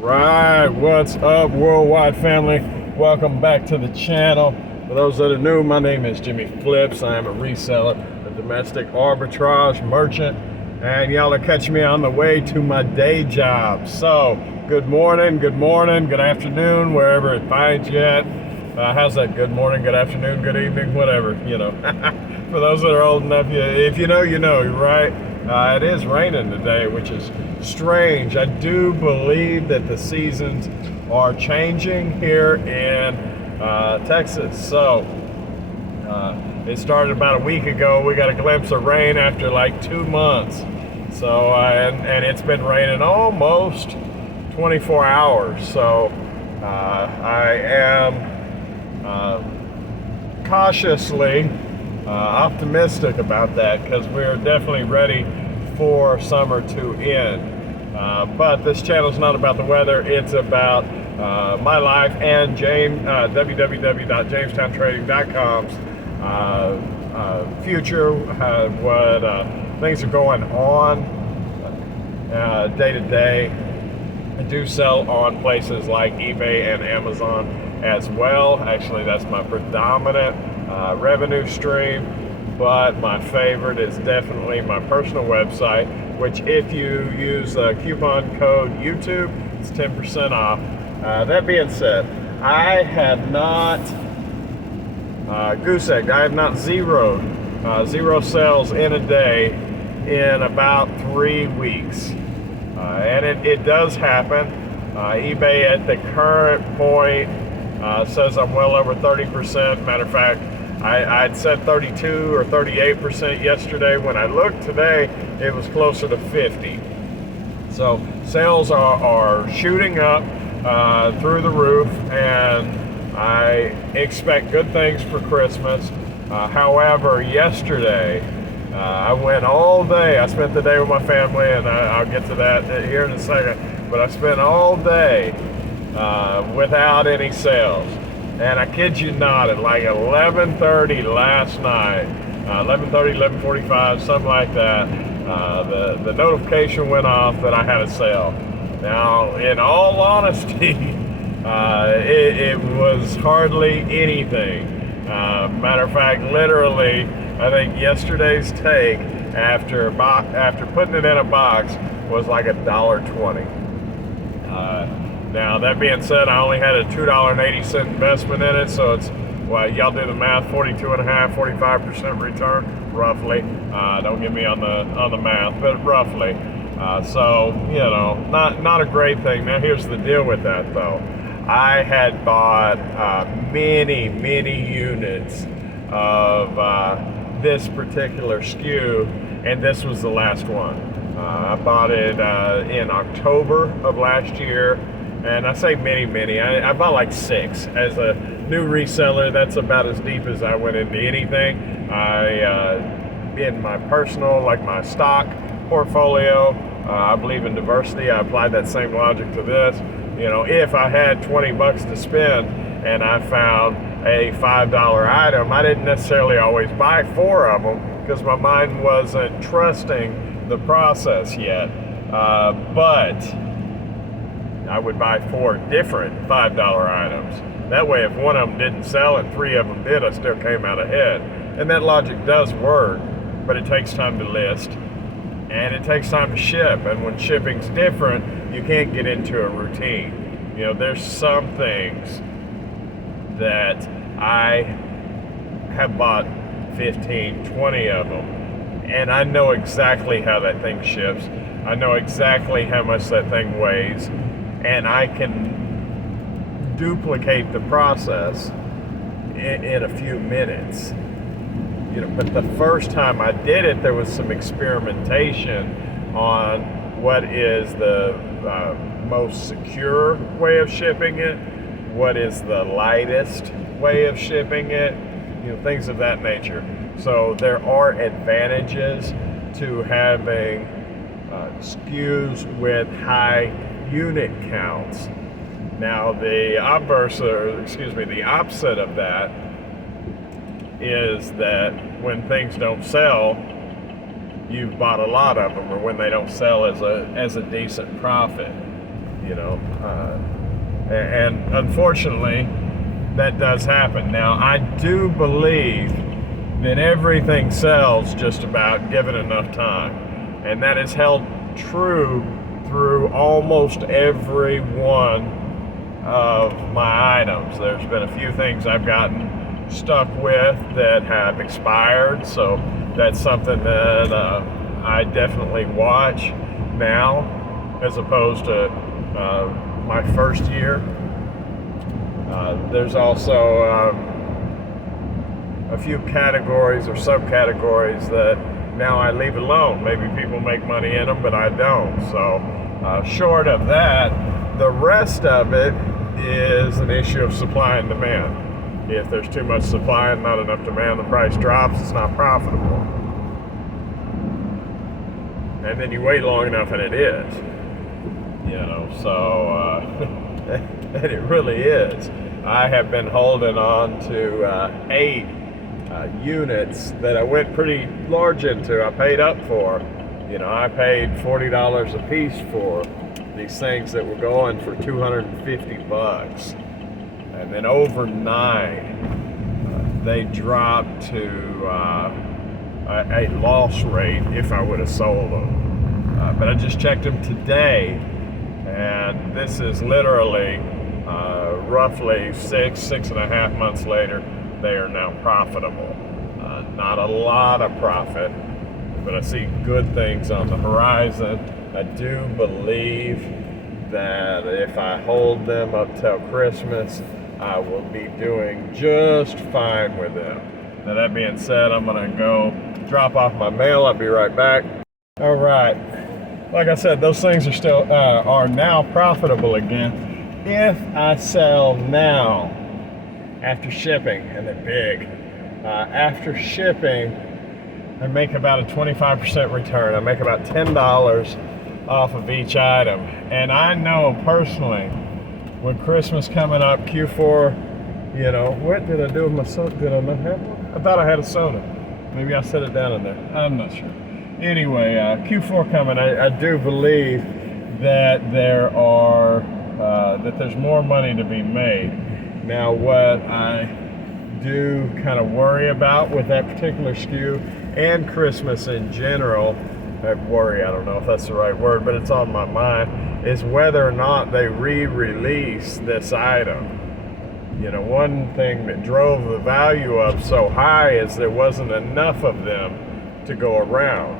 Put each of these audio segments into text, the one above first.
Right, what's up, worldwide family? Welcome back to the channel. For those that are new, my name is Jimmy Flips. I am a reseller, a domestic arbitrage merchant, and y'all are catching me on the way to my day job. So, good morning, good afternoon, wherever it finds you at. How's that? Good morning, good afternoon, good evening, whatever, For those that are old enough, if you know, right? It is raining today, which is strange. I do believe that the seasons are changing here in Texas. So it started about a week ago. We got a glimpse of rain after like 2 months. So and it's been raining almost 24 hours. So I am cautiously optimistic about that because we're definitely ready for summer to end. But this channel is not about the weather, it's about my life and www.jamestowntrading.com's future, what things are going on day to day. I do sell on places like eBay and Amazon as well. Actually, that's my predominant revenue stream, but my favorite is definitely my personal website, which if you use coupon code YouTube, it's 10% off. That being said, I have not goose egged. I have not zero sales in a day in about 3 weeks. And it does happen. eBay at the current point says I'm well over 30%. Matter of fact, I'd said 32 or 38% yesterday. When I looked today, it was closer to 50. So sales are shooting up through the roof, and I expect good things for Christmas. However, yesterday, I went all day. I spent the day with my family, and I'll get to that here in a second. But I spent all day without any sales. And I kid you not, at like 11:30 last night, 11:30, 11:45, something like that, the notification went off that I had a sale. Now, in all honesty, it was hardly anything. Matter of fact, literally, I think yesterday's take after putting it in a box was like $1.20. Now, that being said, I only had a $2.80 investment in it, so it's, well, y'all do the math, 42.5, 45% return, roughly. Don't get me on the math, but roughly. So, not a great thing. Now, here's the deal with that, though. I had bought many units of this particular SKU, and this was the last one. I bought it in October of last year, and I say many. I bought like 6. As a new reseller, that's about as deep as I went into anything. In my personal, like my stock portfolio, I believe in diversity. I applied that same logic to this. If I had 20 bucks to spend and I found a $5 item, I didn't necessarily always buy 4 of them because my mind wasn't trusting the process yet. But I would buy 4 different $5 items. That way, if one of them didn't sell and 3 of them did, I still came out ahead. And that logic does work, but it takes time to list and it takes time to ship. And when shipping's different, you can't get into a routine. There's some things that I have bought 15, 20 of them, and I know exactly how that thing ships. I know exactly how much that thing weighs, and I can duplicate the process in a few minutes. But the first time I did it, there was some experimentation on what is the most secure way of shipping it, what is the lightest way of shipping it, things of that nature. So there are advantages to having SKUs with high unit counts. Now, the opposite of that is that when things don't sell, you've bought a lot of them, or when they don't sell as a decent profit. you know. And unfortunately, that does happen. Now, I do believe that everything sells just about given enough time. And that is held true through almost every one of my items. There's been a few things I've gotten stuck with that have expired, so that's something that I definitely watch now as opposed to my first year. There's also a few categories or subcategories that now I leave alone. Maybe people make money in them, but I don't. So short of that, the rest of it is an issue of supply and demand. If there's too much supply and not enough demand, the price drops, it's not profitable. And then you wait long enough and it is. You know, so and it really is. I have been holding on to 8 units that I went pretty large into. I paid up for. You know, I paid $40 a piece for these things that were going for 250 bucks. And then overnight, they dropped to a loss rate if I would have sold them. But I just checked them today, and this is literally roughly 6.5 months later, they are now profitable. Not a lot of profit, but I see good things on the horizon. I do believe that if I hold them up till Christmas, I will be doing just fine with them. Now, that being said, I'm gonna go drop off my mail. I'll be right back. All right, like I said, those things are still are now profitable again if I sell now after shipping, and they're big. After shipping, I make about a 25% return. I make about $10 off of each item. And I know personally, with Christmas coming up, Q4, you know, what did I do with my soda? Did I not have one? I thought I had a soda. Maybe I set it down in there. I'm not sure. Anyway, Q4 coming, I do believe that there's more money to be made. Now, what I do kind of worry about with that particular SKU and Christmas in general, I don't know if that's the right word, but it's on my mind, is whether or not they re-release this item. You know, one thing that drove the value up so high is there wasn't enough of them to go around,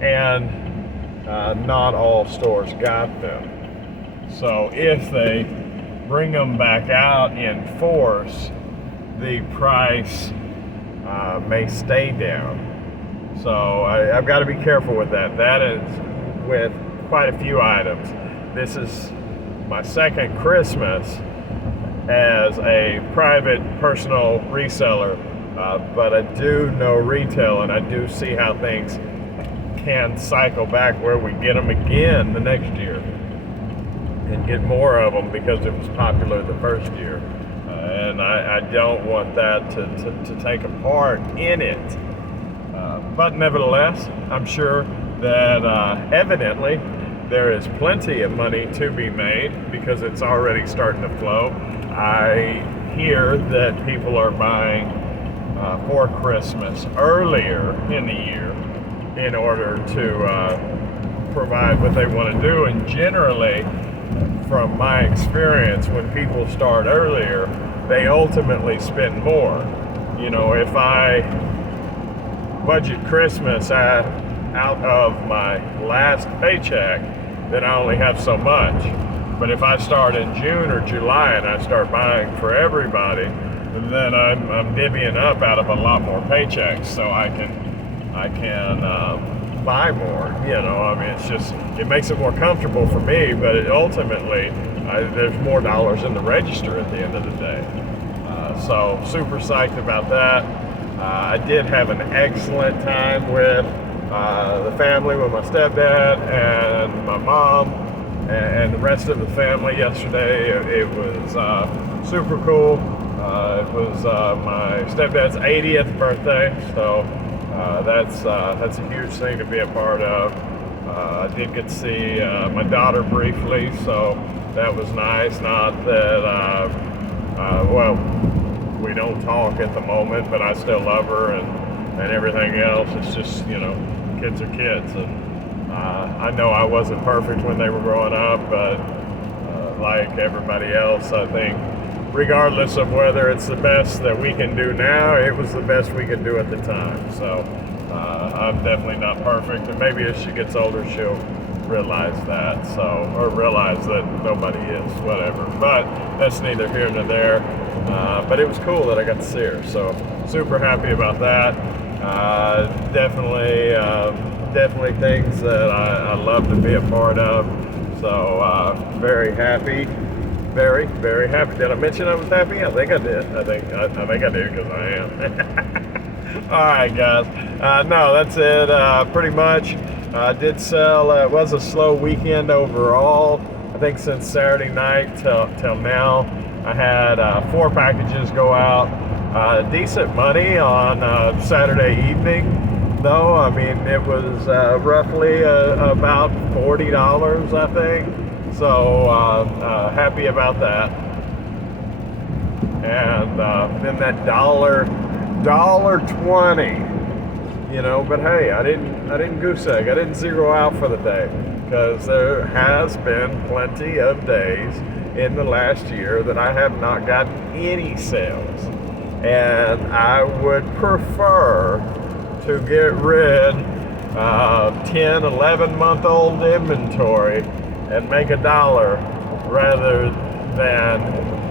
and not all stores got them. So if they bring them back out in force, the price may stay down. So I've got to be careful with that. That is with quite a few items. This is my second Christmas as a private personal reseller, but I do know retail, and I do see how things can cycle back where we get them again the next year and get more of them because it was popular the first year. And I don't want that to take a part in it. But nevertheless, I'm sure that evidently there is plenty of money to be made because it's already starting to flow. I hear that people are buying for Christmas earlier in the year in order to provide what they want to do. And generally, from my experience, when people start earlier, they ultimately spend more. You know, if I budget Christmas out of my last paycheck, then I only have so much. But if I start in June or July and I start buying for everybody, then I'm divvying up out of a lot more paychecks, so I can buy more. You know, I mean, it makes it more comfortable for me, but ultimately there's more dollars in the register at the end of the day. So super psyched about that. I did have an excellent time with the family, with my stepdad and my mom and the rest of the family yesterday. It was super cool. It was my stepdad's 80th birthday, so that's a huge thing to be a part of. I did get to see my daughter briefly, so that was nice. Not that, well, we don't talk at the moment, but I still love her and everything else. It's just, you know, kids are kids. And I know I wasn't perfect when they were growing up, but like everybody else, I think, regardless of whether it's the best that we can do now, it was the best we could do at the time. So I'm definitely not perfect, and maybe as she gets older, she'll realize that. So, or realize that nobody is, whatever. But that's neither here nor there. But it was cool that I got to see her. So super happy about that. Definitely things that I love to be a part of. So very happy. Very, very happy. Did I mention I was happy? I think I did. I think I did because I am. All right, guys. No, that's it. Pretty much. I did sell. It was a slow weekend overall. I think since Saturday night till now, I had 4 packages go out. Decent money on Saturday evening, though. I mean, it was roughly about $40, I think. So happy about that. And then that $1.20, you know. But hey, I didn't goose egg. I didn't zero out for the day, because there has been plenty of days in the last year that I have not gotten any sales, and I would prefer to get rid of 10, 11-month-old inventory and make $1 rather than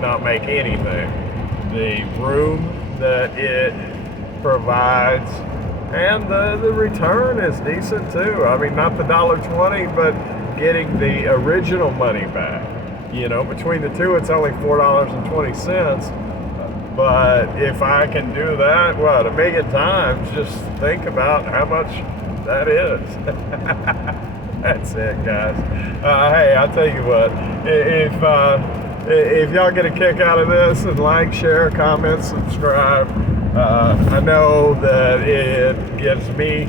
not make anything. The room that it provides and the return is decent too. I mean, not the $1.20, but getting the original money back. You know, between the two, it's only $4.20. But if I can do that, what, 1,000,000 times, just think about how much that is. That's it, guys. Hey, I'll tell you what, if y'all get a kick out of this, and like, share, comment, subscribe, I know that it gives me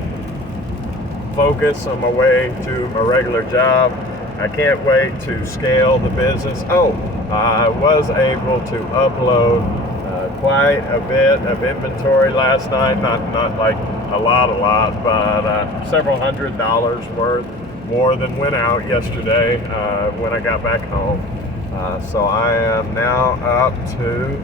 focus on my way to my regular job. I can't wait to scale the business. Oh, I was able to upload quite a bit of inventory last night. Not like a lot, but several $100s worth, more than went out yesterday when I got back home. So I am now up to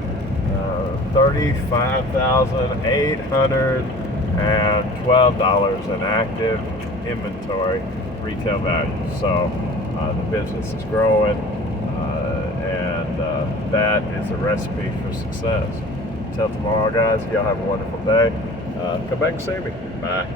$35,812 in active inventory retail value. So the business is growing, and that is a recipe for success. Until tomorrow, guys, y'all have a wonderful day. Come back and see me. Bye.